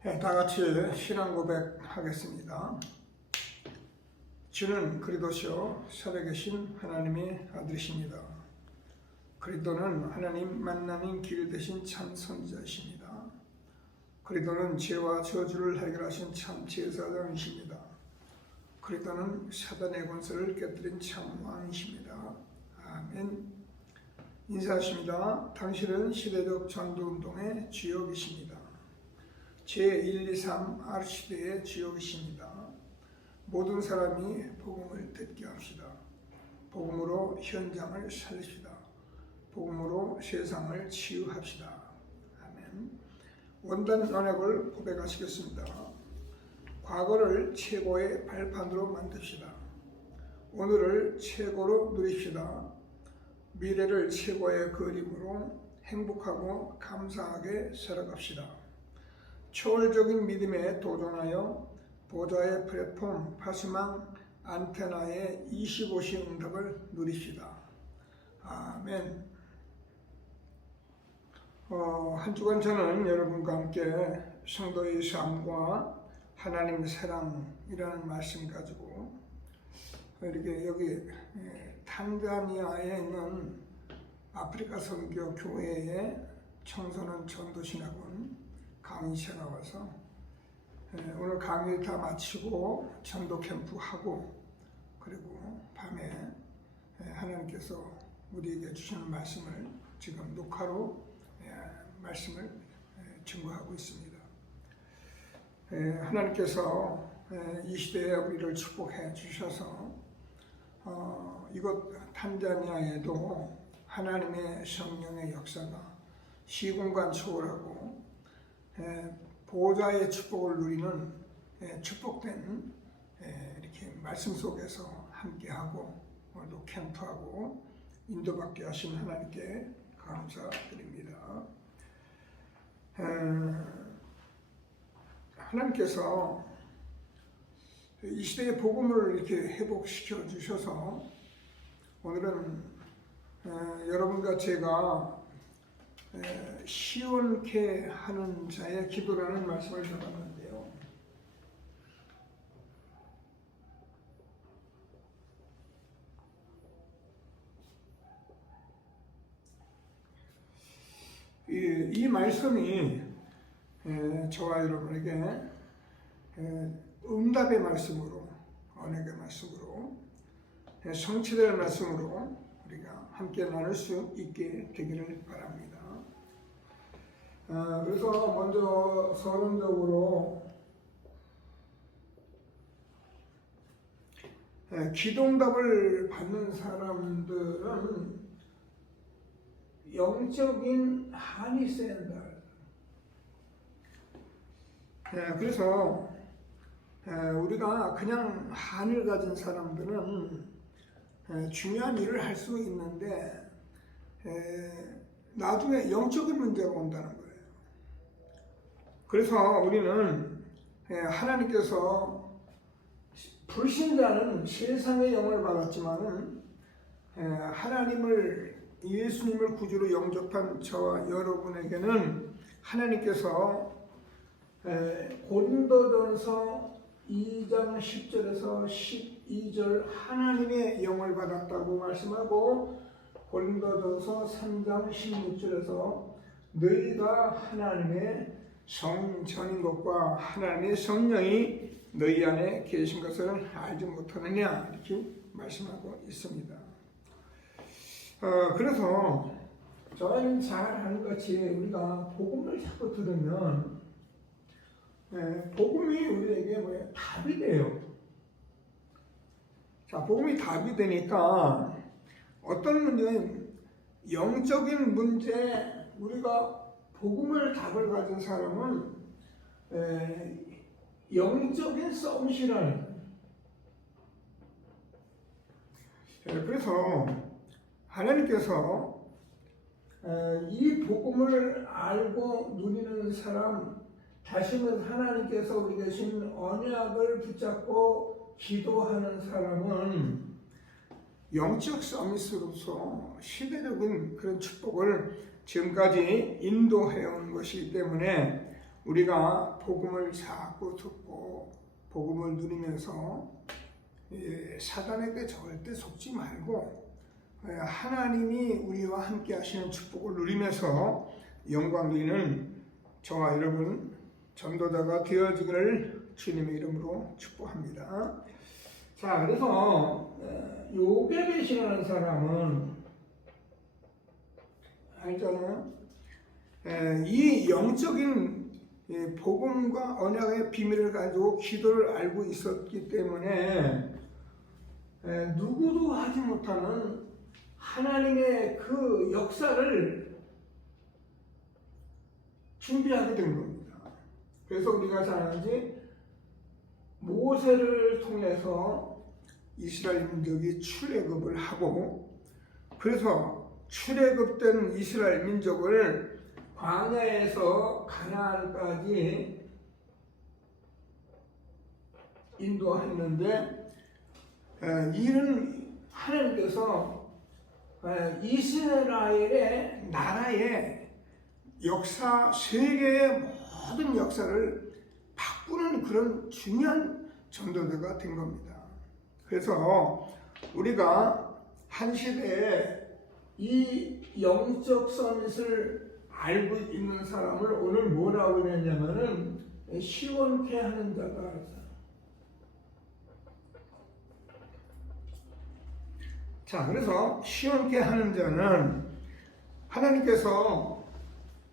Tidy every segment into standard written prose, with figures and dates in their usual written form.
다 같이 신앙 고백하겠습니다. 주는 그리스도시요 살아계신 하나님의 아들이십니다. 그리스도는 하나님 만나는 길 되신 참 선지자이십니다. 그리스도는 죄와 저주를 해결하신 참 제사장이십니다. 그리스도는 사단의 권세를 깨뜨린 참 왕이십니다. 아멘. 인사하십니다. 당신은 시대적 전도운동의 주역이십니다. 제123 R시대의 주역이십니다. 모든 사람이 복음을 듣게 합시다. 복음으로 현장을 살립시다. 복음으로 세상을 치유합시다. 아멘. 원단 언약을 고백하시겠습니다. 과거를 최고의 발판으로 만듭시다. 오늘을 최고로 누립시다. 미래를 최고의 그림으로 행복하고 감사하게 살아갑시다. 초월적인 믿음에 도전하여 보좌의 플랫폼 파시망 안테나의 25시 응답을 누립시다. 아멘. 한 주간 저는 여러분과 함께 성도의 삶과 하나님의 사랑이라는 말씀 가지고 이렇게 여기 탄자니아에 있는 아프리카 선교 교회의 청소년 전도신학원 강의실에 나와서 오늘 강의 다 마치고 전도 캠프 하고 그리고 밤에 하나님께서 우리에게 주시는 말씀을 지금 녹화로 말씀을 증거하고 있습니다. 하나님께서 이 시대에 우리를 축복해 주셔서 이곳 탄자니아에도 하나님의 성령의 역사가 시공간 초월하고 보호자의 축복을 누리는 축복된 이렇게 말씀 속에서 함께하고 오늘도 캠프하고 인도받게 하신 하나님께 감사드립니다. 하나님께서 이 시대의 복음을 이렇게 회복시켜 주셔서 오늘은 여러분과 제가 시원케 하는 자의 기도라는 말씀을 전하는데요. 이 말씀이 저와 여러분에게 응답의 말씀으로, 언약의 말씀으로, 성취될 말씀으로 우리가 함께 나눌 수 있게 되기를 바랍니다. 그래서 먼저 서론적으로 기도응답을 받는 사람들은 영적인 한이 센다. 그래서 우리가 그냥 한을 가진 사람들은 중요한 일을 할 수 있는데 나중에 영적인 문제가 온다는 거예요. 그래서 우리는 하나님께서 불신자는 세상의 영을 받았지만은 하나님을 예수님을 구주로 영접한 저와 여러분에게는 하나님께서 고린도전서 2장 10절에서 12절 하나님의 영을 받았다고 말씀하고 고린도전서 3장 16절에서 너희가 하나님의 성전인 것과 하나님의 성령이 너희 안에 계신 것을 알지 못하느냐 이렇게 말씀하고 있습니다. 그래서 저희는 잘 아는 것이 우리가 복음을 자꾸 들으면 복음이 우리에게 답이 돼요. 자, 복음이 답이 되니까 어떤 문제는 영적인 문제, 우리가 복음을 답을 가진 사람은 영적인 썸시라는 거예요. 그래서 하나님께서 이 복음을 알고 누리는 사람, 다시는 하나님께서 우리 대신 언약을 붙잡고 기도하는 사람은 영적 서밋으로서 시대적인 그런 축복을 지금까지 인도해온 것이기 때문에 우리가 복음을 자꾸 듣고 복음을 누리면서 사단에게 절대 속지 말고 하나님이 우리와 함께 하시는 축복을 누리면서 영광 드리는 저와 여러분 전도자가 되어지기를 주님의 이름으로 축복합니다. 자, 그래서 요괴를 신하는 사람은 알잖아요. 이 영적인 복음과 언약의 비밀을 가지고 기도를 알고 있었기 때문에 누구도 하지 못하는 하나님의 그 역사를 준비하게 된 겁니다. 그래서 우리가 잘 알지 모세를 통해서 이스라엘 민족이 출애굽을 하고 그래서 출애굽된 이스라엘 민족을 광야에서 가나안까지 인도했는데 이는 하나님께서 이스라엘의 나라의 역사, 세계의 모든 역사를 바꾸는 그런 중요한 전도자가 된 겁니다. 그래서 우리가 한 시대에 이 영적 서밋을 알고 있는 사람을 오늘 뭐라고 했냐면은 시원케 하는 자다. 자, 그래서 시원케 하는 자는 하나님께서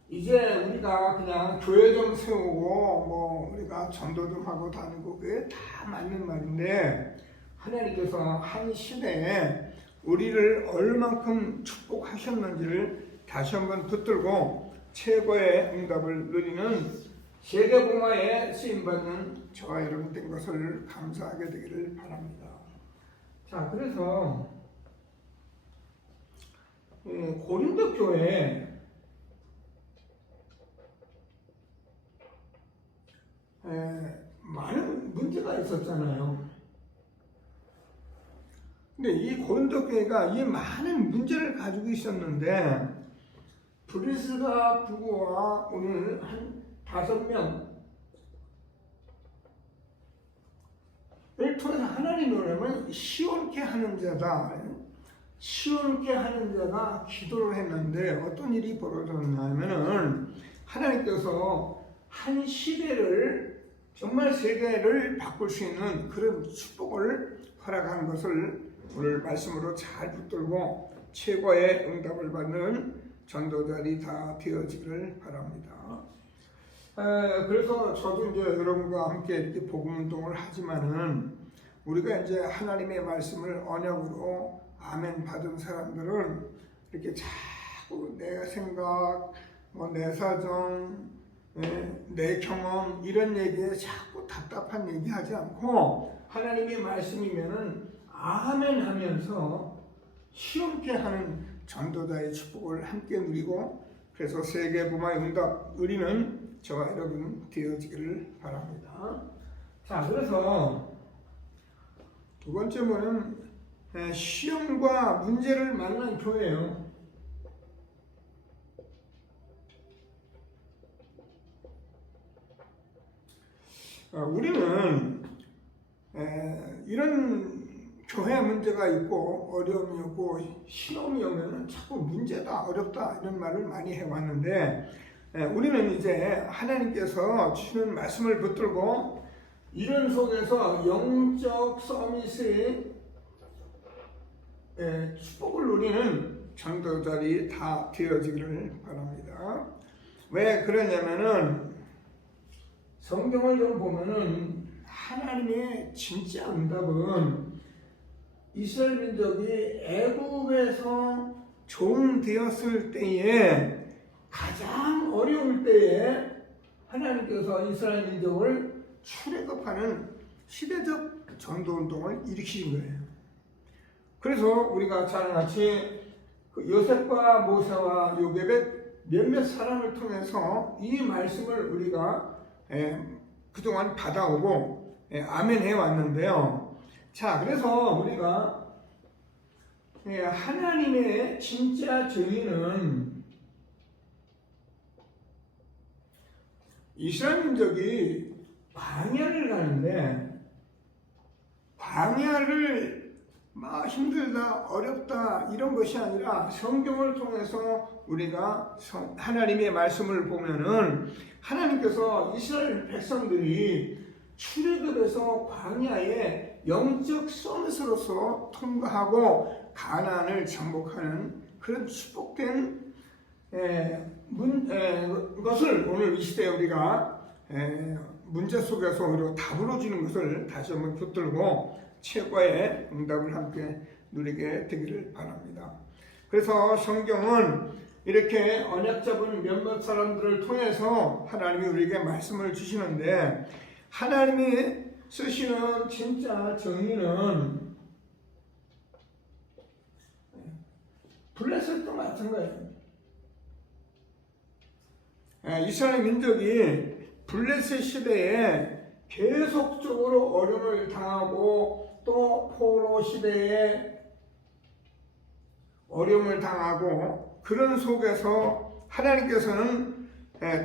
이제 우리가 그냥 교회 좀 세우고 뭐 우리가 전도 좀 하고 다니고 그게 다 맞는 말인데 하나님께서 한 시대에 우리를 얼만큼 축복하셨는지를 다시 한번 붙들고 최고의 응답을 누리는 세계복음화에 쓰임받는 저와 여러분 된 것을 감사하게 되기를 바랍니다. 자, 그래서 고린도 교회에 많은 문제가 있었잖아요. 근데 이 고린도 교회가 이 많은 문제를 가지고 있었는데 브리스가 부부와 오늘 한 5명을 통해서 하나님을 하면 시원케 하는 자다. 시원케 하는 자가 기도를 했는데 어떤 일이 벌어졌냐면은 하나님께서 한 시대를 정말 세계를 바꿀 수 있는 그런 축복을 허락하는 것을 오늘 말씀으로 잘 붙들고 최고의 응답을 받는 전도자들이 다 되어지기를 바랍니다. 그래서 저도 이제 여러분과 함께 이렇게 복음 운동을 하지만은 우리가 이제 하나님의 말씀을 언약으로 아멘 받은 사람들은 이렇게 자꾸 내 생각, 뭐 내 사정, 내 경험 이런 얘기에 자꾸 답답한 얘기하지 않고 하나님의 말씀이면은 아멘 하면서 시원케 하는 전도자의 축복을 함께 누리고 그래서 세계복음화의 응답 누리는 저와 여러분 되어지기를 바랍니다. 자, 그래서 두 번째 번은 시험과 문제를 만난 교회예요. 우리는 이런 교회 문제가 있고 어려움이 없고 시험이 오면 자꾸 문제다 어렵다 이런 말을 많이 해왔는데 우리는 이제 하나님께서 주시는 말씀을 붙들고 이런 속에서 영적 서밋의 축복을 누리는 전도자들이 다 되어지기를 바랍니다. 왜 그러냐면은 성경을 좀 보면은 하나님의 진짜 응답은 이스라엘 민족이 애굽에서 종되었을 때에 가장 어려울 때에 하나님께서 이스라엘 민족을 출애굽하는 시대적 전도운동을 일으키신 거예요. 그래서 우리가 잘 같이 요셉과 모세와 요셉의 몇몇 사람을 통해서 이 말씀을 우리가 그동안 받아오고 아멘 해왔는데요. 자, 그래서 우리가 하나님의 진짜 정의는 이스라엘 민족이 광야를 가는데 광야를 막 힘들다 어렵다 이런 것이 아니라 성경을 통해서 우리가 하나님의 말씀을 보면은 하나님께서 이스라엘 백성들이 출애굽에서 광야에 영적 서밋으로서 통과하고 가나안을 정복하는 그런 축복된 것을 오늘 이 시대에 우리가 문제 속에서 오히려 답을 얻는 것을 다시 한번 붙들고 최고의 응답을 함께 누리게 되기를 바랍니다. 그래서 성경은 이렇게 언약 잡은 몇몇 사람들을 통해서 하나님이 우리에게 말씀을 주시는데 하나님이 쓰시는 진짜 정의는 블레셋도 마찬가지예요. 이스라엘 민족이 블레셋 시대에 계속적으로 어려움을 당하고 또 포로 시대에 어려움을 당하고 그런 속에서 하나님께서는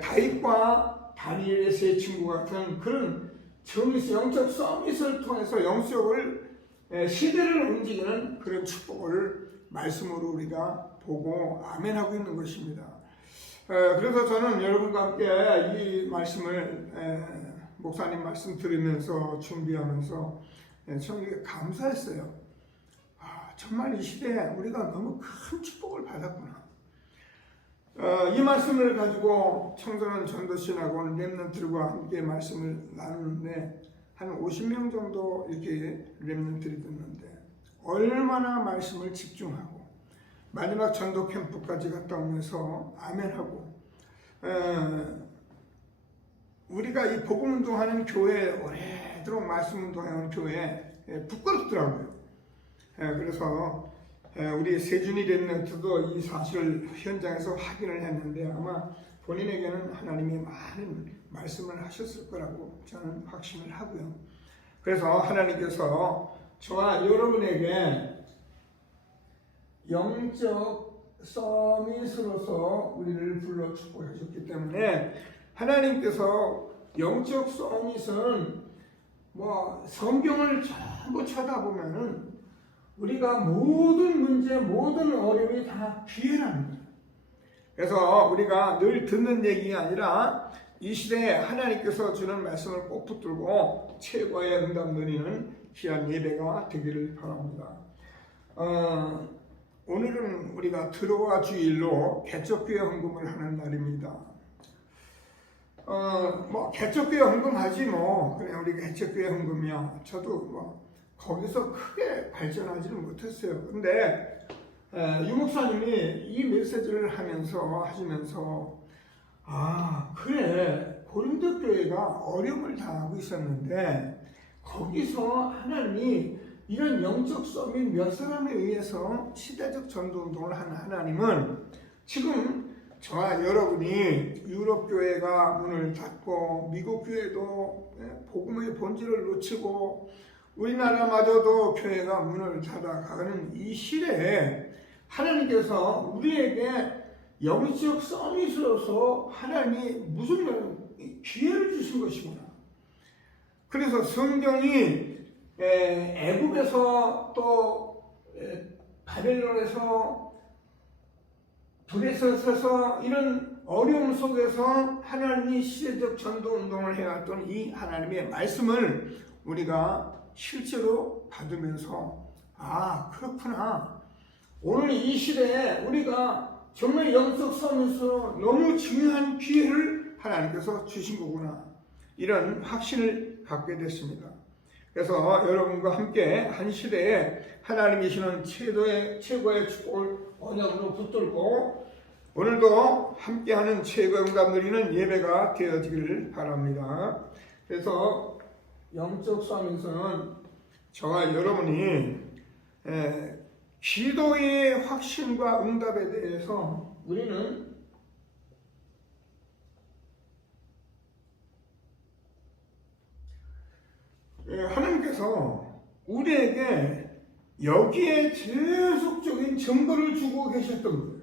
다윗과 다니엘의 세 친구 같은 그런 영적 서밋을 통해서 영적을 시대를 움직이는 그런 축복을 말씀으로 우리가 보고 아멘하고 있는 것입니다. 그래서 저는 여러분과 함께 이 말씀을 목사님 말씀 들으면서 준비하면서 저는 감사했어요. 정말 이 시대에 우리가 너무 큰 축복을 받았구나. 이 말씀을 가지고 청소년 전도신하고 렘넌트들과 함께 말씀을 나누는데 한 50명 정도 이렇게 렘넌트들이 듣는데 얼마나 말씀을 집중하고 마지막 전도 캠프까지 갔다 오면서 아멘하고 우리가 이 복음 운동하는 교회 오래도록 말씀 운동하는 교회 부끄럽더라고요. 그래서 우리 세준이 렘넌트도 이 사실을 현장에서 확인을 했는데 아마 본인에게는 하나님이 많은 말씀을 하셨을 거라고 저는 확신을 하고요. 그래서 하나님께서 저와 여러분에게 영적 서밋으로서 우리를 불러 축복해 줬기 때문에 하나님께서 영적 서밋은 성경을 전부 쳐다보면은 우리가 모든 문제, 모든 어려움이 다 기회라는 거예요. 그래서 우리가 늘 듣는 얘기가 아니라 이 시대에 하나님께서 주는 말씀을 꼭 붙들고 최고의 응답 누리는 귀한 예배가 되기를 바랍니다. 오늘은 우리가 들어와 주일로 개척교회 헌금을 하는 날입니다. 개척교회 헌금하지 그냥 우리가 개척교회 헌금이야. 저도 거기서 크게 발전하지는 못했어요. 근데 유 목사님이 이 메시지를 하시면서 그래 고린도 교회가 어려움을 당하고 있었는데 거기서 하나님이 이런 영적 서밋 몇 사람에 의해서 시대적 전도운동을 하는 하나님은 지금 저와 여러분이 유럽 교회가 문을 닫고 미국 교회도 복음의 본질을 놓치고 우리나라마저도 교회가 문을 닫아가는 이 시대에 하나님께서 우리에게 영적 서밋으로서 하나님이 무슨 기회를 주신 것이구나. 그래서 성경이 애굽에서 또 바벨론에서 불에 서서 이런 어려움 속에서 하나님이 시대적 전도 운동을 해왔던 이 하나님의 말씀을 우리가 실제로 받으면서 그렇구나. 오늘 이 시대에 우리가 정말 영적 서밋으로 너무 중요한 기회를 하나님께서 주신 거구나. 이런 확신을 갖게 됐습니다. 그래서 여러분과 함께 한 시대에 하나님이 주시는 최고의 축복을 언약으로 붙들고 오늘도 함께하는 최고의 응답 누리는 예배가 되어지기를 바랍니다. 그래서 영적 서밋은 저와 여러분이 기도의 확신과 응답에 대해서 우리는 하나님께서 우리에게 여기에 계속적인 증거를 주고 계셨던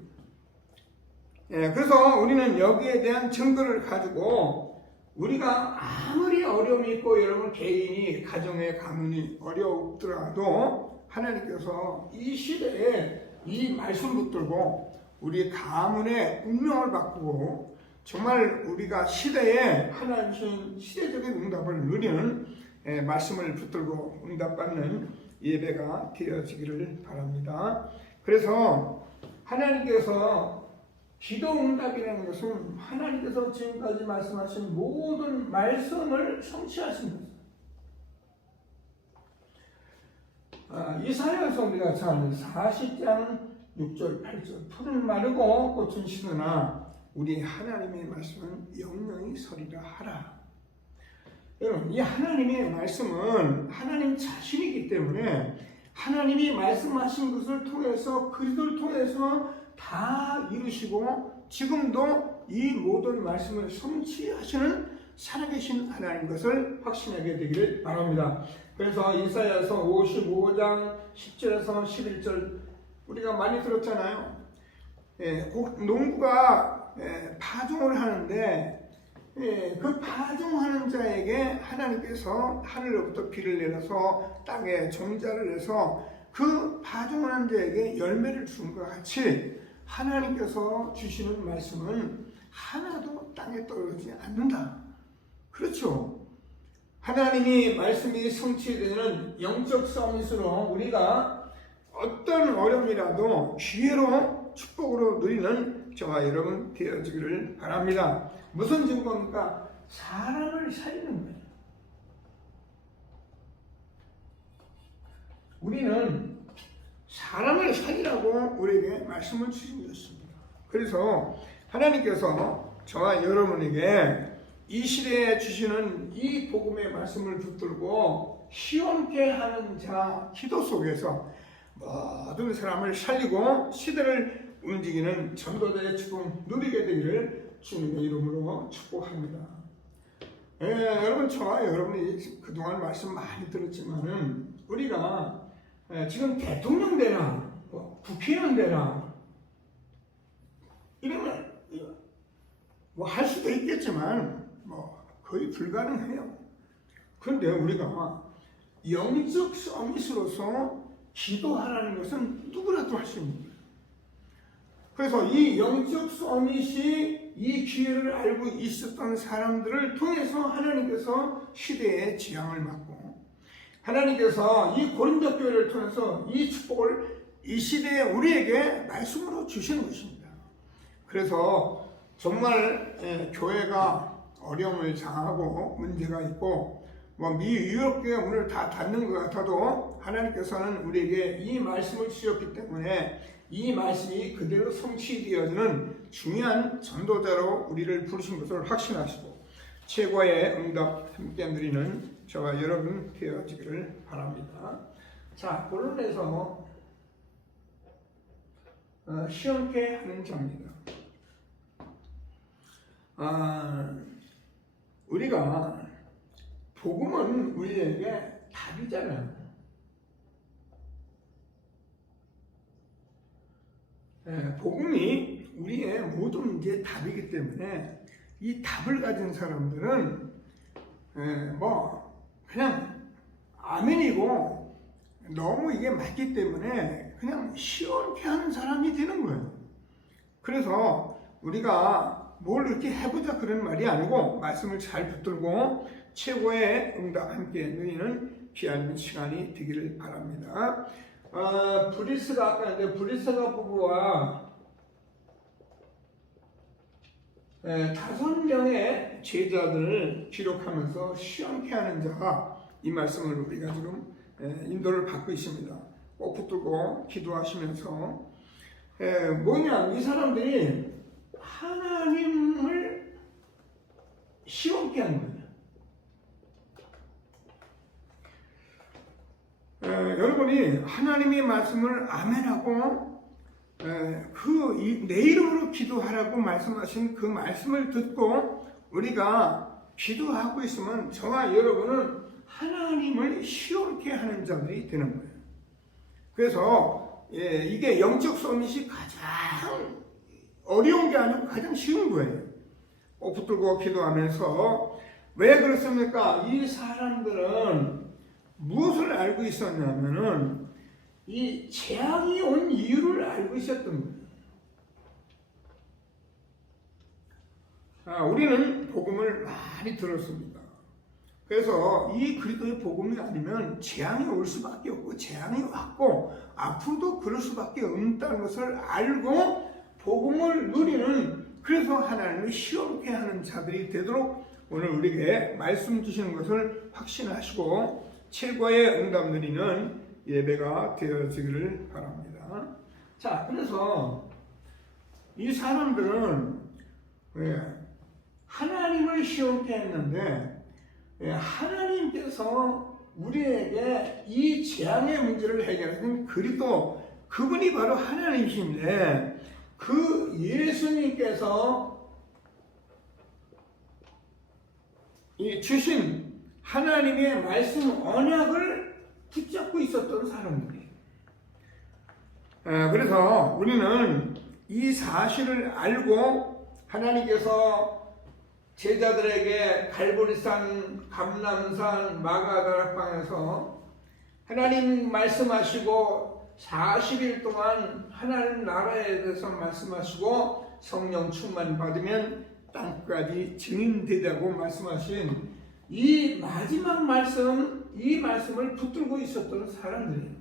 거예요. 그래서 우리는 여기에 대한 증거를 가지고 우리가 아무리 어려움이 있고 여러분 개인이 가정의 가문이 어렵더라도 하나님께서 이 시대에 이 말씀 붙들고 우리 가문의 운명을 바꾸고 정말 우리가 시대에 하나님 주신 시대적인 응답을 누리는 말씀을 붙들고 응답받는 예배가 되어지기를 바랍니다. 그래서 하나님께서 기도 응답이라는 것은 하나님께서 지금까지 말씀하신 모든 말씀을 성취하신 것입니다. 이사야서 우리가 잘 아는 40장 6절 8절 풀은 마르고 꽃은 시드나 우리 하나님의 말씀은 영영이 서리라 하라. 여러분, 이 하나님의 말씀은 하나님 자신이기 때문에 하나님이 말씀하신 것을 통해서 그리스도를 통해서 다 이루시고 지금도 이 모든 말씀을 성취하시는 살아계신 하나님 것을 확신하게 되기를 바랍니다. 그래서 이사야서 55장 10절에서 11절 우리가 많이 들었잖아요. 농부가 파종을 하는데 그 파종하는 자에게 하나님께서 하늘로부터 비를 내려서 땅에 종자를 내서 그 파종하는 자에게 열매를 주는 것 같이 하나님께서 주시는 말씀은 하나도 땅에 떨어지지 않는다. 그렇죠. 하나님이 말씀이 성취되는 영적 서밋으로 우리가 어떤 어려움이라도 기회로 축복으로 누리는 저와 여러분 되어지기를 바랍니다. 무슨 증거입니까? 사람을 살리는 거예요. 우리는 사람을 살리라고 우리에게 말씀을 주신 것입니다. 그래서 하나님께서 저와 여러분에게 이 시대에 주시는 이 복음의 말씀을 붙들고 시원케 하는 자 기도 속에서 모든 사람을 살리고 시대를 움직이는 전도자의 축복 누리게 되기를 주님의 이름으로 축복합니다. 여러분, 저와 여러분이 그동안 말씀 많이 들었지만은 우리가 지금 대통령 되나 국회의원 되나 이러면 뭐 할 수도 있겠지만 거의 불가능해요. 그런데 우리가 영적 서밋으로서 기도하라는 것은 누구라도 할 수 있는 거예요. 그래서 이 영적 서밋이 이 기회를 알고 있었던 사람들을 통해서 하나님께서 시대의 지향을 막고 하나님께서 이 고린도 교회를 통해서 이 축복을 이 시대에 우리에게 말씀으로 주시는 것입니다. 그래서 정말 교회가 어려움을 당하고 문제가 있고 미유럽교회 문을 다 닫는 것 같아도 하나님께서는 우리에게 이 말씀을 주셨기 때문에 이 말씀이 그대로 성취되어지는 중요한 전도자로 우리를 부르신 것을 확신하시고 최고의 응답 함께 누리는 저와 여러분 되어지기를 바랍니다. 자, 본론에서 시험케 하는 자입니다. 우리가 복음은 우리에게 답이잖아요. 복음이 우리의 모든 문제의 답이기 때문에 이 답을 가진 사람들은 그냥 아멘이고 너무 이게 맞기 때문에 그냥 시원케 하는 사람이 되는 거예요. 그래서 우리가 뭘 이렇게 해보자 그런 말이 아니고 말씀을 잘 붙들고 최고의 응답 함께 누리는 귀한 시간이 되기를 바랍니다. 브리스가 아까 이제 브리스가 부부와 5명의 제자들을 기록하면서 시험케 하는 자가 이 말씀을 우리가 지금 인도를 받고 있습니다. 꼭 붙들고 기도하시면서 이 사람들이 하나님을 시험케 하는 거예요. 여러분이 하나님의 말씀을 아멘하고 내 이름으로 기도하라고 말씀하신 그 말씀을 듣고 우리가 기도하고 있으면 저와 여러분은 하나님을 시험케 하는 자들이 되는 거예요. 그래서 이게 영적 서밋이 가장 어려운 게 아니고 가장 쉬운 거예요. 붙들고 기도하면서 왜 그렇습니까? 이 사람들은 무엇을 알고 있었냐면은 이 재앙이 온 이유를 알고 있었던 거예요. 우리는 복음을 많이 들었습니다. 그래서 이 그리스도의 복음이 아니면 재앙이 올 수밖에 없고 재앙이 왔고 앞으로도 그럴 수밖에 없다는 것을 알고 복음을 누리는, 그래서 하나님을 시험케 하는 자들이 되도록 오늘 우리에게 말씀 주시는 것을 확신하시고 최고의 응답 누리는 예배가 되어지기를 바랍니다. 자, 그래서 이 사람들은 하나님을 시험케 했는데 하나님께서 우리에게 이 재앙의 문제를 해결하는 그리스도, 그분이 바로 하나님이신데 그 예수님께서 주신 하나님의 말씀 언약을 붙잡고 있었던 사람들이에요. 그래서 우리는 이 사실을 알고 하나님께서 제자들에게 갈보리산, 감람산, 마가다락방에서 하나님 말씀하시고 40일 동안 하나님 나라에 대해서 말씀하시고 성령 충만 받으면 땅까지 증인되자고 말씀하신 이 마지막 말씀, 이 말씀을 붙들고 있었던 사람들이에요.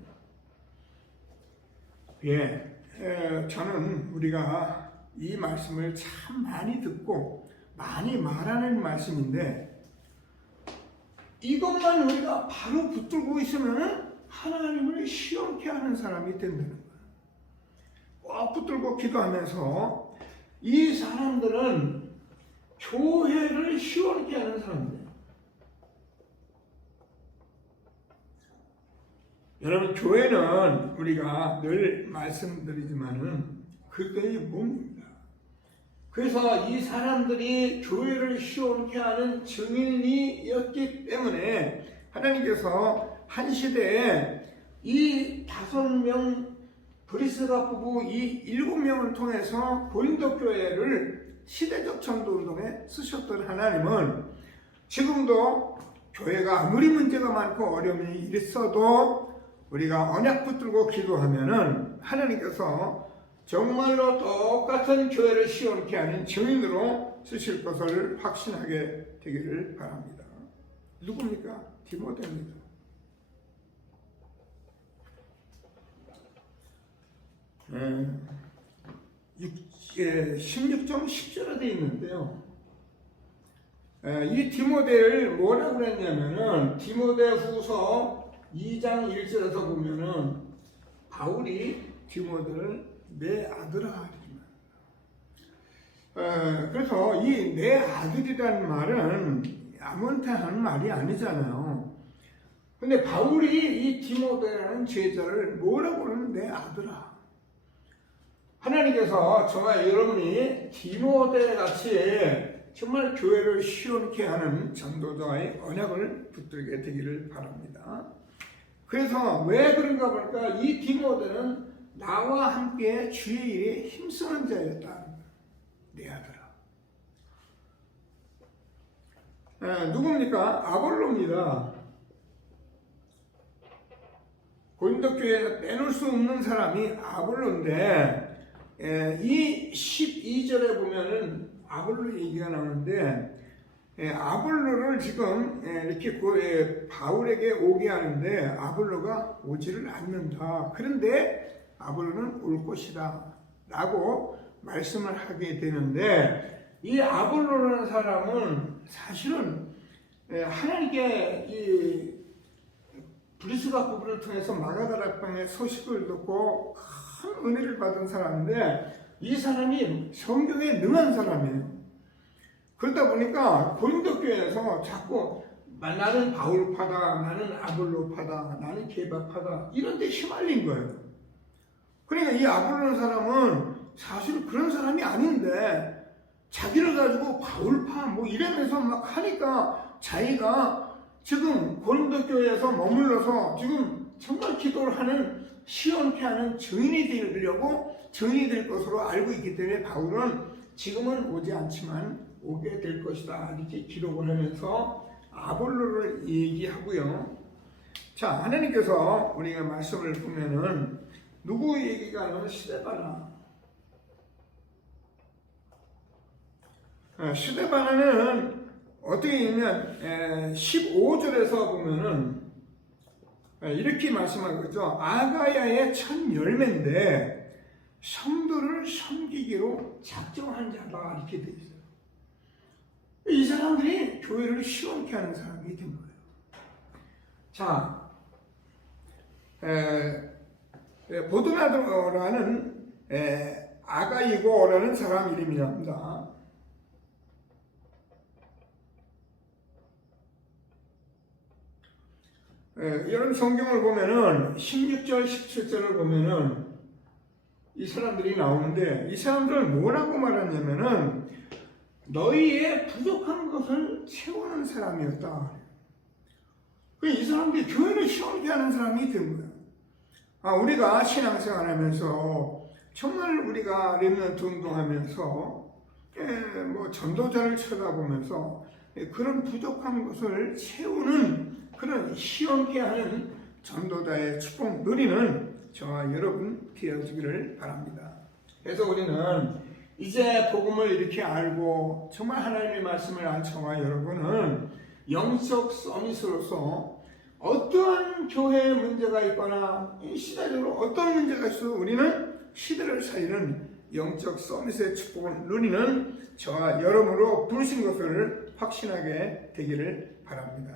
저는 우리가 이 말씀을 참 많이 듣고 많이 말하는 말씀인데 이것만 우리가 바로 붙들고 있으면 하나님을 시험케 하는 사람이 된다는 거예요. 꼭 붙들고 기도하면서 이 사람들은 교회를 시험케 하는 사람들이에요. 여러분, 교회는 우리가 늘 말씀드리지만은 그때의 몸입니다. 그래서 이 사람들이 교회를 시험케 하는 증인이었기 때문에 하나님께서 한 시대에 이 5명 브리스가 부부 이 7명을 통해서 고린도 교회를 시대적 전도운동에 쓰셨던 하나님은 지금도 교회가 아무리 문제가 많고 어려움이 있어도 우리가 언약 붙들고 기도하면은 하나님께서 정말로 똑같은 교회를 시험케 하는 증인으로 쓰실 것을 확신하게 되기를 바랍니다. 누굽니까? 디모데입니다. 16장 10절에 되어 있는데요. 이 디모데를 뭐라고 그랬냐면은 디모데 후서 2장 1절에서 보면은 바울이 디모데를 내 아들아 그래서 이 내 아들이라는 말은 아무한테 하는 말이 아니잖아요. 근데 바울이 이 디모데라는 제자를 뭐라고 그러는 내 아들아. 하나님께서 정말 여러분이 디모데 같이 정말 교회를 시원케 하는 전도자의 언약을 붙들게 되기를 바랍니다. 그래서 왜 그런가 볼까? 이 디모데는 나와 함께 주의 일에 힘쓰는 자였다. 내 아들아. 누굽니까? 아볼로입니다. 고린도 교회에서 빼놓을 수 없는 사람이 아볼로인데 이 12절에 보면은 아볼로 얘기가 나오는데 아볼로를 지금 이렇게 바울에게 오게 하는데 아볼로가 오지를 않는다. 그런데 아볼로는 올 것이다 라고 말씀을 하게 되는데 이 아볼로라는 사람은 사실은 하나님께 이 브리스가 부부를 통해서 마가다락방의 소식을 듣고 큰 은혜를 받은 사람인데 이 사람이 성경에 능한 사람이에요. 그러다 보니까 고린도 교회에서 자꾸 나는 바울파다, 나는 아볼로파다, 나는 게바파다 이런 데 휘말린 거예요. 그러니까 이 아볼로라는 사람은 사실 그런 사람이 아닌데 자기를 가지고 바울파 뭐 이러면서 막 하니까 자기가 지금 고린도 교회에서 머물러서 지금 정말 기도를 하는 시원케 하는 증인이 되려고 증인이 될 것으로 알고 있기 때문에 바울은 지금은 오지 않지만 오게 될 것이다. 이렇게 기록을 하면서 아볼로를 얘기하고요. 자, 하나님께서 우리가 말씀을 보면은 누구 얘기가 나오면 스데바나. 스데바나는 어떻게 읽냐면 15절에서 보면은 이렇게 말씀하고 있죠. 아가야의 첫 열매인데 성도를 섬기기로 작정한 자다 이렇게 되어 있어요. 이 사람들이 교회를 시원케 하는 사람이 된 거예요. 자, 보드나도라는 아가이고라는 사람 이름이랍니다. 이런 성경을 보면은 16절, 17절을 보면은 이 사람들이 나오는데 이 사람들은 뭐라고 말하냐면은 너희의 부족한 것을 채우는 사람이었다. 이 사람들이 교회를 시원케 하는 사람이 된 거예요. 우리가 신앙생활하면서 정말 우리가 렘넌트 운동하면서 뭐 전도자를 쳐다보면서 그런 부족한 것을 채우는 그런 시원케 하는 전도자의 축복 누리는 저와 여러분 되어주기를 바랍니다. 그래서 우리는 이제 복음을 이렇게 알고 정말 하나님의 말씀을 안 저와 여러분은 영적 서밋으로서 어떠한 교회에 문제가 있거나 시대적으로 어떤 문제가 있어도 우리는 시대를 살리는 영적 서밋의 축복을 누리는 저와 여러분으로 부르신 것을 확신하게 되기를 바랍니다.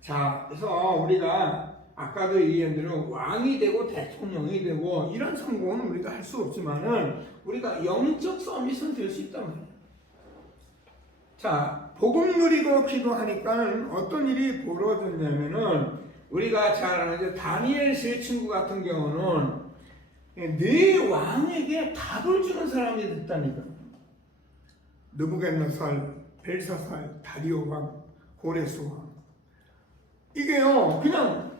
자, 그래서 우리가 아까도 얘기한 대로 왕이 되고 대통령이 되고 이런 성공은 우리가 할 수 없지만은 우리가 영적 서밋은 될 수 있단 말이에요. 자, 복음 누리고 기도하니까 어떤 일이 벌어졌냐면은 우리가 잘 아는 다니엘 세 친구 같은 경우는 네 왕에게 답을 주는 사람이 됐다니까. 느부갓네살, 벨사살, 다리오 왕, 고레스 왕. 이게요, 그냥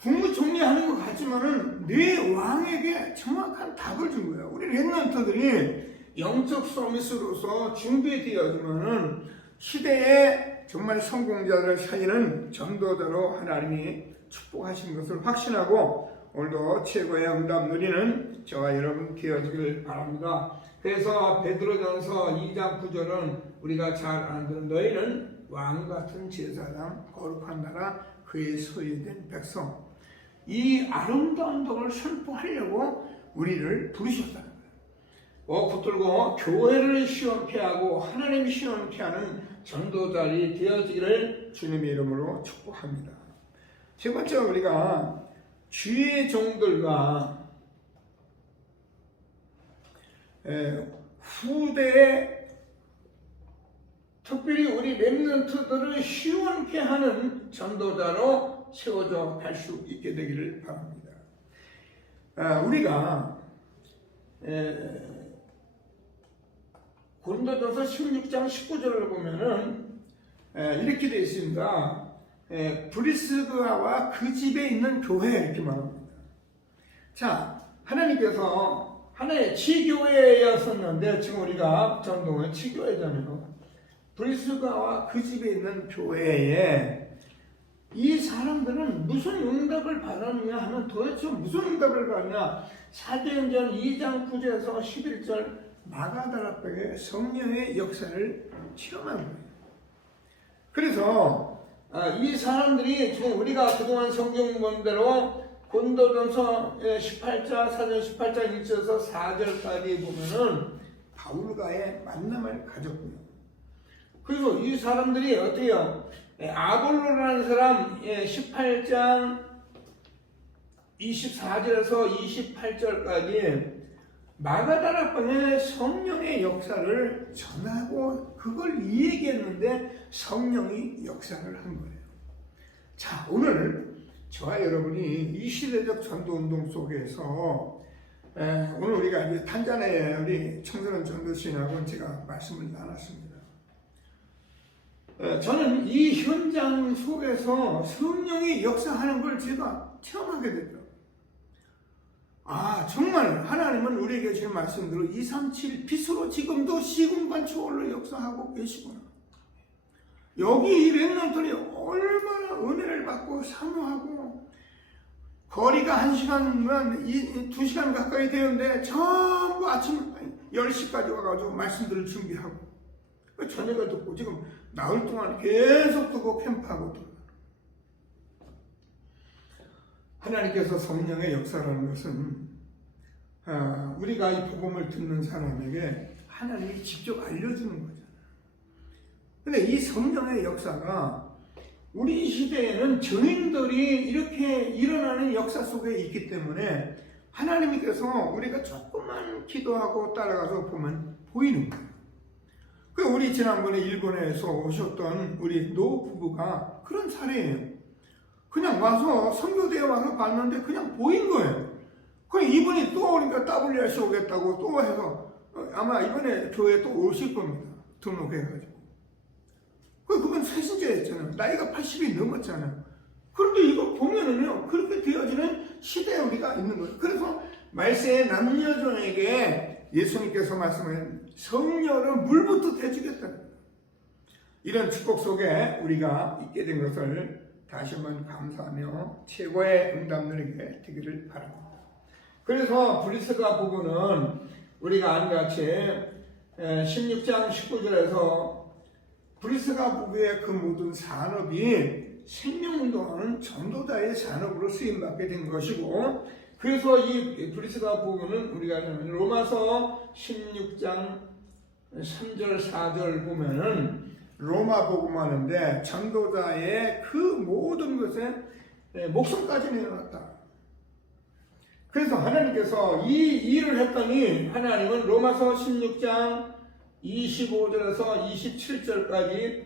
국무총리하는 것 같지만은 네 왕에게 정확한 답을 준 거예요. 우리 렘넌트들이 영적 서밋으로서 준비되어지면은 시대에 정말 성공자들을 살리는 전도자로 하나님이 축복하신 것을 확신하고 오늘도 최고의 응답 누리는 저와 여러분 되어지길 바랍니다. 그래서 베드로전서 2장 9절은 우리가 잘 아는 너희는 왕 같은 제사장 거룩한 나라 그의 소유된 백성 이 아름다운 덕을 선포하려고 우리를 부르셨다는 거예요. 붙들고 교회를 시원케 하고 하나님 시원케 하는 전도자리 되어지기를 주님의 이름으로 축복합니다. 세 번째 우리가 주의 종들과 후대에 특별히 우리 렘넌트들을 시원케 하는 전도자로 세워져 갈 수 있게 되기를 바랍니다. 우리가 고린도전서 16장 19절을 보면은 이렇게 되어 있습니다. 브리스가와 그 집에 있는 교회 이렇게 말합니다. 자, 하나님께서 하나의 지교회였었는데 지금 우리가 전동은 지교회잖아요. 브리스가와 그 집에 있는 교회에 이 사람들은 무슨 응답을 받았느냐 하면 도대체 무슨 응답을 받느냐. 사도행전 2장 9절에서 11절 마가다라병의 성령의 역사를 체험한 거예요. 그래서 이 사람들이 지금 우리가 그동안 성경 본 대로 고린도전서 18장, 사전 18장 1절에서 4절까지 보면은 바울과의 만남을 가졌고요. 그리고 이 사람들이 어때요? 아볼로라는 사람 18장 24절에서 28절까지 마가다라방의 성령의 역사를 전하고 그걸 얘기했는데 성령이 역사를 한 거예요. 자, 오늘 저와 여러분이 이 시대적 전도운동 속에서 오늘 우리가 이제 탄자니아의 우리 청소년 전도신하고 제가 말씀을 나눴습니다. 저는 이 현장 속에서 성령이 역사하는 걸 제가 체험하게 됐더라고요. 정말 하나님은 우리에게 주신 말씀대로 237 빛으로 지금도 시공간 초월로 역사하고 계시구나. 여기 이 렘넌트들이 얼마나 은혜를 받고 사모하고 거리가 1시간만 2시간 가까이 되는데 전부 아침 10시까지 와가지고 말씀들을 준비하고 저녁에 듣고 지금 나흘 동안 계속 듣고 캠프하고 또 하나님께서 성령의 역사라는 것은 우리가 이 복음을 듣는 사람에게 하나님이 직접 알려주는 거잖아요. 근데 이 성령의 역사가 우리 시대에는 증인들이 이렇게 일어나는 역사 속에 있기 때문에 하나님께서 우리가 조금만 기도하고 따라가서 보면 보이는 거예요. 우리 지난번에 일본에서 오셨던 우리 노 부부가 그런 사례예요. 그냥 와서 선교대에 와서 봤는데 그냥 보인 거예요. 그럼 이분이 또 오니까 WRC 오겠다고 또 해서 아마 이번에 교회에 또 오실 겁니다. 등록해가지고. 그건 새신자였잖아요. 나이가 80이 넘었잖아요. 그런데 이거 보면은요, 그렇게 되어지는 시대에 우리가 있는 거예요. 그래서 말세의 남녀종에게 예수님께서 말씀하신 성령을 물부터 대주겠다. 이런 축복 속에 우리가 있게 된 것을 다시 한번 감사하며 최고의 응답 누리게 되기를 바랍니다. 그래서 브리스가 부부는 우리가 아는같이 16장 19절에서 브리스가 부부의 그 모든 산업이 생명운동하는 전도자의 산업으로 쓰임받게 된 것이고, 그래서 이 브리스가 부부는 우리가 로마서 16장 3절 4절 보면은 로마 복음하는데 전도자의 그 모든 것에 목숨까지 내어놨다. 그래서 하나님께서 이 일을 했더니 하나님은 로마서 16장 25절에서 27절까지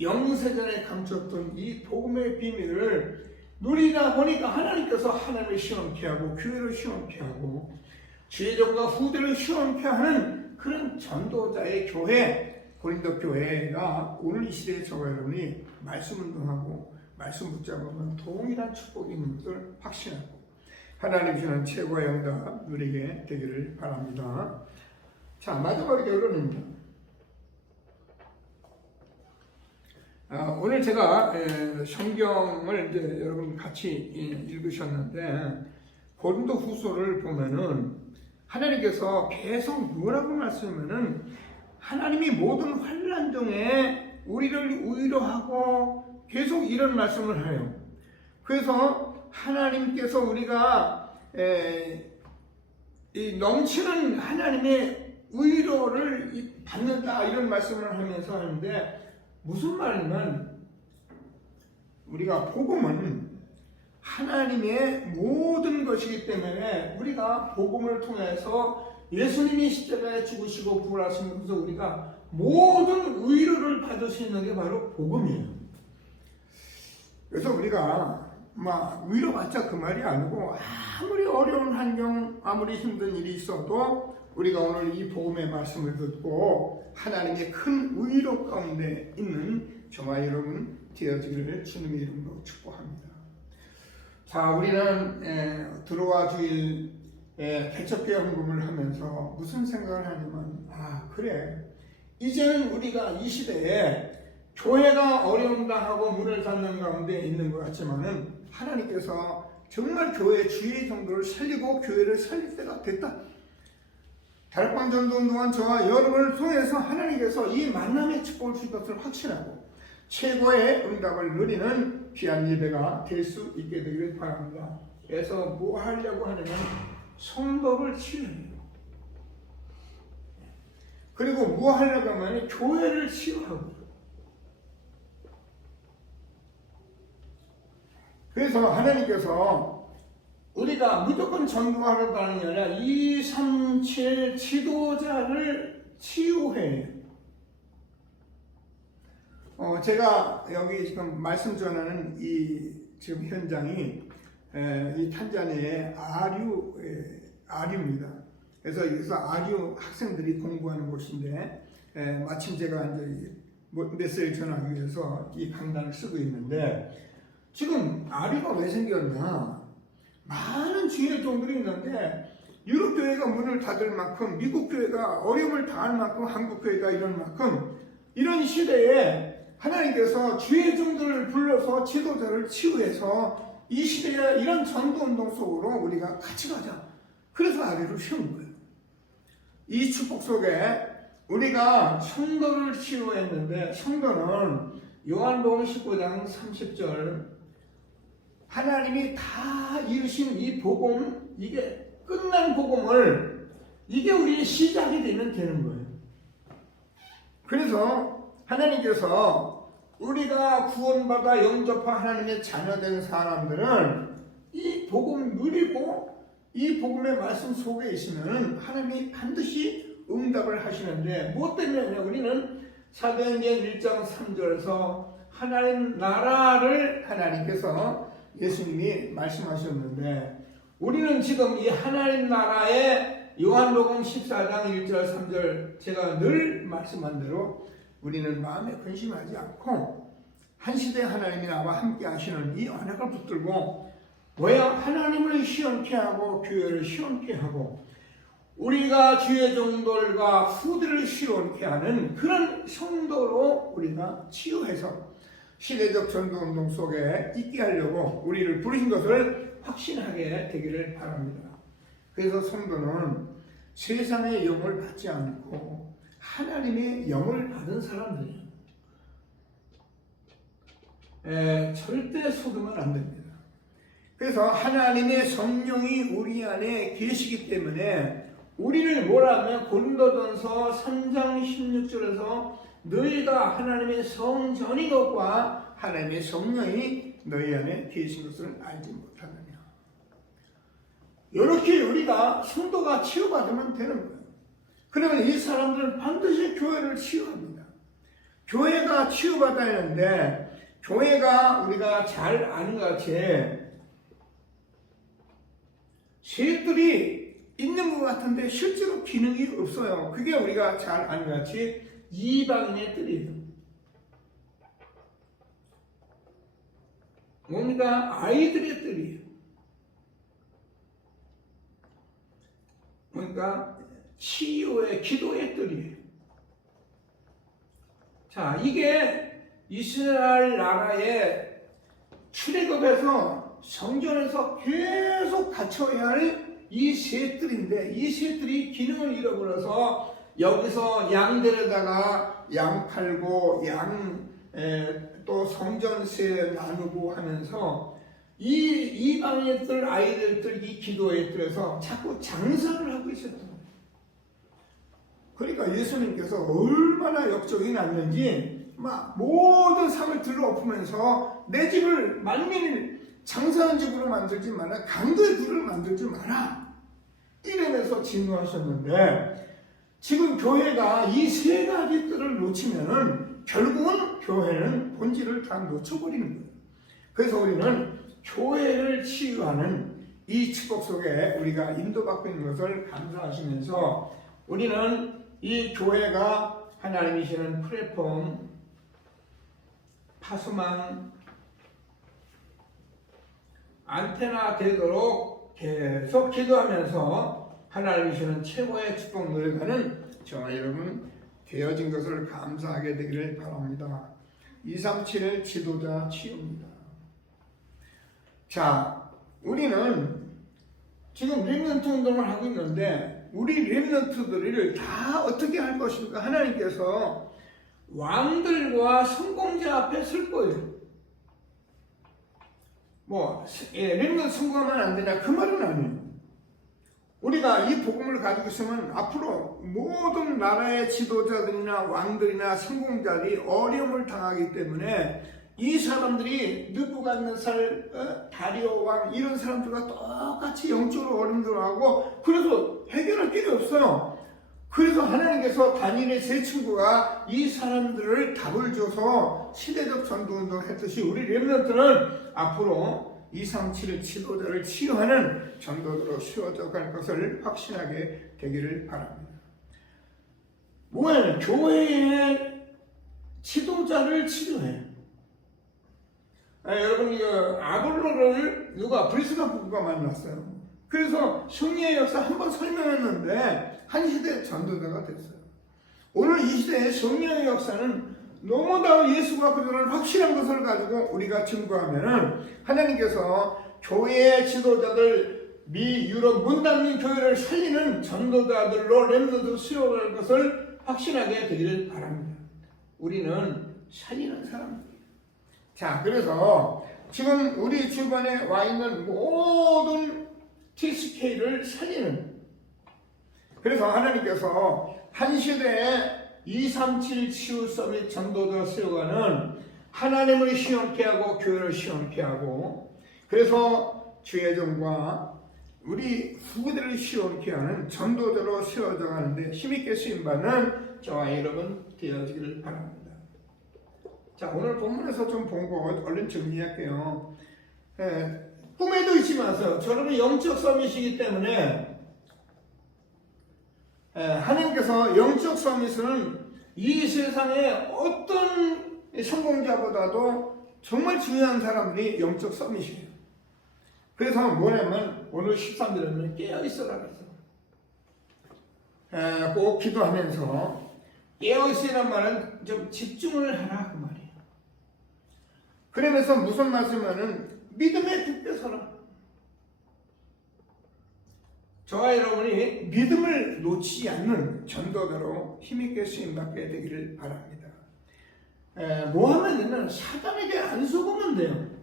영세전에 감췄던 이 복음의 비밀을 누리다 보니까 하나님께서 하나님을 시원케 하고 교회를 시원케 하고 주의종과 후대를 시원케 하는 그런 전도자의 교회, 고린도 교회가 오늘 이 시대에 저와 여러분이 말씀 운동하고 말씀 붙잡으면 동일한 축복이 있는 것을 확신하고 하나님 주시는 최고의 응답 누리게 되기를 바랍니다. 자, 마지막 결론입니다. 오늘 제가 성경을 이제 여러분 같이 읽으셨는데 고린도 후서를 보면은 하나님께서 계속 뭐라고 말씀하면은 하나님이 모든 환난 중에 우리를 위로하고 계속 이런 말씀을 해요. 그래서 하나님께서 우리가 이 넘치는 하나님의 위로를 받는다 이런 말씀을 하면서 하는데 무슨 말이냐면 우리가 복음은 하나님의 모든 것이기 때문에 우리가 복음을 통해서 예수님이 십자가에 죽으시고 부활하시면서 우리가 모든 위로를 받을 수 있는 게 바로 복음이에요. 그래서 우리가 막 위로받자 그 말이 아니고 아무리 어려운 환경, 아무리 힘든 일이 있어도 우리가 오늘 이 복음의 말씀을 듣고 하나님의 큰 위로 가운데 있는 저와 여러분 되어지기를 주님의 이름으로 축복합니다. 자, 우리는 들어와 주일 개척교회 헌금을 하면서 무슨 생각을 하냐면 그래 이제는 우리가 이 시대에 교회가 어려움당하고 문을 닫는 가운데 있는 것 같지만은 하나님께서 정말 교회 주의 정도를 살리고 교회를 살릴 때가 됐다. 다락방 전도 동안 저와 여러분을 통해서 하나님께서 이 만남의 축복을 주실 것을 확신하고 최고의 응답을 누리는 귀한 예배가 될 수 있게 되기를 바랍니다. 그래서 뭐 하려고 하냐면 성도를 치유해요. 그리고 뭐 하려고 하면 교회를 치유하고. 그래서 하나님께서 우리가 무조건 전도하려고 하는 게 아니라 237 지도자를 치유해요. 제가 여기 지금 말씀 전하는 이 지금 현장이 이 탄자니아의 아류입니다. 그래서 여기서 아류 학생들이 공부하는 곳인데 마침 제가 이제 메시지를 전하기 위해서 이 강단을 쓰고 있는데 지금 아류가 왜 생겼나? 많은 주의 종들이 있는데 유럽 교회가 문을 닫을 만큼, 미국 교회가 어려움을 당할 만큼, 한국 교회가 이럴 만큼, 이런 시대에 하나님께서 주의 종들을 불러서 지도자를 치유해서 이 시대에 이런 전도운동 속으로 우리가 같이 가자. 그래서 아래로 세운 거예요. 이 축복 속에 우리가 성도를 치유했는데, 성도는 요한복음 19장 30절 하나님이 다 이루신 이 복음, 이게 끝난 복음을, 이게 우리의 시작이 되는 거예요. 그래서 하나님께서 우리가 구원받아 영접한 하나님의 자녀된 사람들은 이 복음 누리고 이 복음의 말씀 속에 있으면 하나님이 반드시 응답을 하시는데, 무엇 때문에 우리는 사도행전 1장 3절에서 하나님 나라를 하나님께서 예수님이 말씀하셨는데, 우리는 지금 이 하나님 나라의 요한복음 14장 1절 3절 제가 늘 말씀한 대로 우리는 마음에 근심하지 않고 한 시대 하나님이 나와 함께 하시는 이 언약을 붙들고, 왜야 하나님을 시원케 하고 교회를 시원케 하고 우리가 주의 종들과 후대를 시원케 하는 그런 성도로 우리가 치유해서 시대적 전도운동 속에 있게 하려고 우리를 부르신 것을 확신하게 되기를 바랍니다. 그래서 성도는 세상의 영을 받지 않고 하나님의 영을 받은 사람들이에요. 절대 속으면 안 됩니다. 그래서 하나님의 성령이 우리 안에 계시기 때문에 우리를 뭐라면 고린도전서 3장 16절에서 너희가 하나님의 성전인 것과 하나님의 성령이 너희 안에 계신 것을 알지 못하느냐. 이렇게 우리가 성도가 치유받으면 되는 거예요. 그러면 이 사람들은 반드시 교회를 치유합니다. 교회가 치유받아야 하는데, 교회가 우리가 잘 아는 것 같이 쇠들이 있는 것 같은데 실제로 기능이 없어요. 그게 우리가 잘 아는 것 같이 이방인의 뜰이에요. 뭡니까? 아이들의 뜰이에요. 그러니까 치유의 기도의 뜰이에요. 자, 이게 이스라엘 나라의 출애굽에서 성전에서 계속 갖춰야 할 이 세 뜰인데, 이 세 뜰이 기능을 잃어버려서 여기서 양 데려다가 양 팔고 또 성전세 나누고 하면서 이 이방의 뜰, 아이들 뜰, 이 기도의 뜰에서 자꾸 장사를 하고 있었던 거예요. 그러니까 예수님께서 얼마나 역적이 났는지 막 모든 상을 들어엎으면서 내 집을 만민을 장사하는 집으로 만들지 마라, 강도의 굴을 만들지 마라, 이러면서 진노하셨는데, 지금 교회가 이 세 가지 뜰을 놓치면은 결국은 교회는 본질을 다 놓쳐버리는 거예요. 그래서 우리는 교회를 치유하는 이 축복 속에 우리가 인도받고 있는 것을 감사하시면서, 우리는 이 교회가 하나님이시는 플랫폼, 파수망, 안테나 되도록 계속 기도하면서 하나님이시는 최고의 축복 누려가는 저와 여러분 되어진 것을 감사하게 되기를 바랍니다. 237의 지도자 치유입니다. 자, 우리는 지금 렘넌트 운동을 하고 있는데, 우리 렘넌트들을 다 어떻게 할 것입니까? 하나님께서 왕들과 성공자 앞에 쓸 거예요. 렘넌트 성공하면 안 되냐? 그 말은 아니에요. 우리가 이 복음을 가지고 있으면 앞으로 모든 나라의 지도자들이나 왕들이나 성공자들이 어려움을 당하기 때문에 이 사람들이 느부갓네살, 다리오 왕 이런 사람들과 똑같이 영적으로 어려움을 하고, 그래서 해결할 길이 없어요. 그래서 하나님께서 다니엘의 세 친구가 이 사람들을 답을 줘서 시대적 전도운동을 했듯이 우리 렘넌트는 앞으로 237의 지도자를 치유하는 전도자로 세워져 갈 것을 확신하게 되기를 바랍니다. 뭐예요? 교회의 지도자를 치료해요. 여러분, 아볼로를 누가 브리스가 부부가 만났어요. 그래서 승리의 역사 한번 설명했는데 한 시대의 전도자가 됐어요. 오늘 이 시대의 성령의 역사는 너무나 예수가 그들을 확실한 것을 가지고 우리가 증거하면은 하나님께서 교회의 지도자들 미 유럽 문 닫는 교회를 살리는 전도자들로 렘넌트 수용할 것을 확신하게 되기를 바랍니다. 우리는 살리는 사람들이에요. 자, 그래서 지금 우리 주변에 와 있는 모든 TSK를 살리는, 그래서 하나님께서 한 시대에 237 치유 서밋 전도자 수요관은 하나님을 시원케 하고 교회를 시원케 하고, 그래서 주의 종과 우리 후대를 시원케 하는 전도자로 세워져 가는데 힘있게 쓰임받는 저와 여러분 되어지기를 바랍니다. 자, 오늘 본문에서 좀 본 것 얼른 정리할게요. 꿈에도 잊지 마세요. 저는 영적 서밋이기 때문에 하나님께서 영적 서밋은 이 세상의 어떤 성공자보다도 정말 중요한 사람들이 영적 서밋이에요. 그래서 뭐냐면 오늘 13절에는 깨어있어라 그랬어. 꼭 기도하면서 깨어있으란 말은 좀 집중을 하라 그 말이에요. 그러면서 무슨 말씀이냐면 믿음에 굳게 서라. 저와 여러분이 믿음을 놓치지 않는 전도자로 힘있게 쓰임받게 되기를 바랍니다. 뭐 하면 되냐면 사단에게 안 속으면 돼요.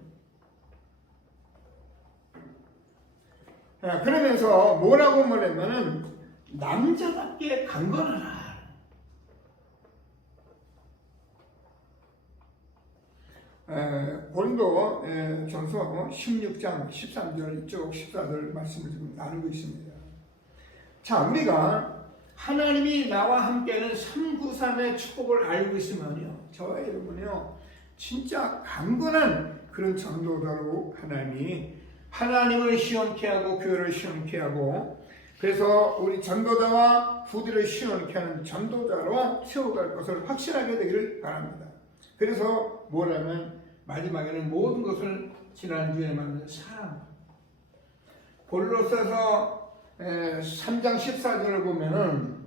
그러면서 뭐라고 말하면은 남자답게 강건하라. 고린도 전서 16장 13절 이쪽 14절 말씀을 지금 나누고 있습니다. 자, 우리가 하나님이 나와 함께하는 393의 축복을 알고 있으면요, 저와 여러분이요 진짜 강건한 그런 전도자로 하나님을 시원케 하고 교회를 시원케 하고, 그래서 우리 전도자와 후대를 시원케 하는 전도자로 세워갈 것을 확실하게 되기를 바랍니다. 그래서 뭐라면 마지막에는 모든 것을 지난주에 말한 사랑, 골로새서 3장 14절을 보면은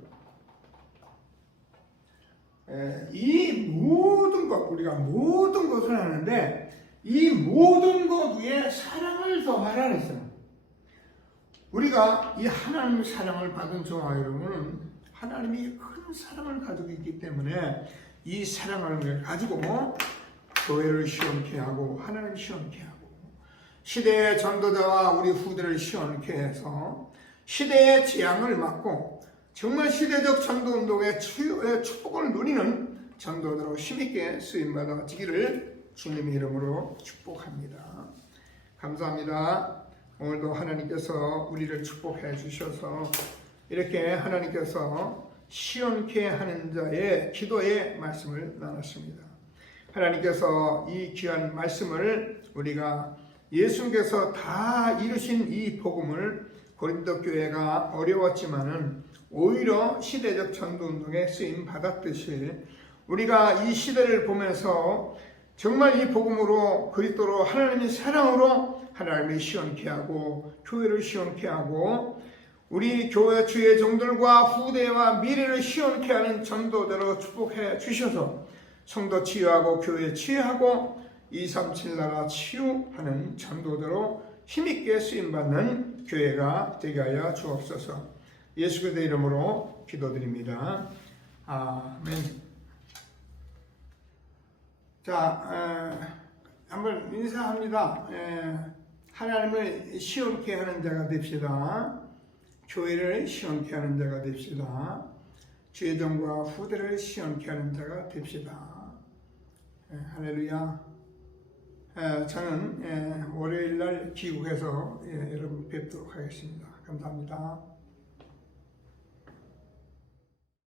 이 모든 것, 우리가 모든 것을 하는데 이 모든 것 위에 사랑을 더하라 했어요. 우리가 이 하나님의 사랑을 받은 저와 여러분은 하나님이 큰 사랑을 가지고 있기 때문에 이 사랑을 가지고 교회를 시원케 하고 하나님을 시원케 하고 시대의 전도자와 우리 후대를 시원케 해서 시대의 재앙을 막고 정말 시대적 전도운동의 추요의 축복을 누리는 전도자로 힘있게 쓰임받아지기를 주님의 이름으로 축복합니다. 감사합니다. 오늘도 하나님께서 우리를 축복해 주셔서 이렇게 하나님께서 시원케 하는 자의 기도의 말씀을 나눴습니다. 하나님께서 이 귀한 말씀을 우리가 예수님께서 다 이루신 이 복음을 고린도 교회가 어려웠지만은 오히려 시대적 전도운동에 쓰임 받았듯이 우리가 이 시대를 보면서 정말 이 복음으로 그리스도로 하나님의 사랑으로 하나님을 시원케 하고 교회를 시원케 하고 우리 교회 주의 종들과 후대와 미래를 시원케 하는 전도자로 축복해 주셔서 성도 치유하고 교회 치유하고 237 나라 치유하는 전도자로 힘있게 쓰임받는 교회가 되게 하여 주옵소서. 예수 그리스도의 이름으로 기도드립니다. 아멘. 자, 한번 인사합니다. 하나님을 시원케 하는 자가 됩시다. 교회를 시원케 하는 자가 됩시다. 주의 종과 후대를 시원케 하는 자가 됩시다. 할렐루야. 저는 월요일날 귀국해서 여러분 뵙도록 하겠습니다. 감사합니다.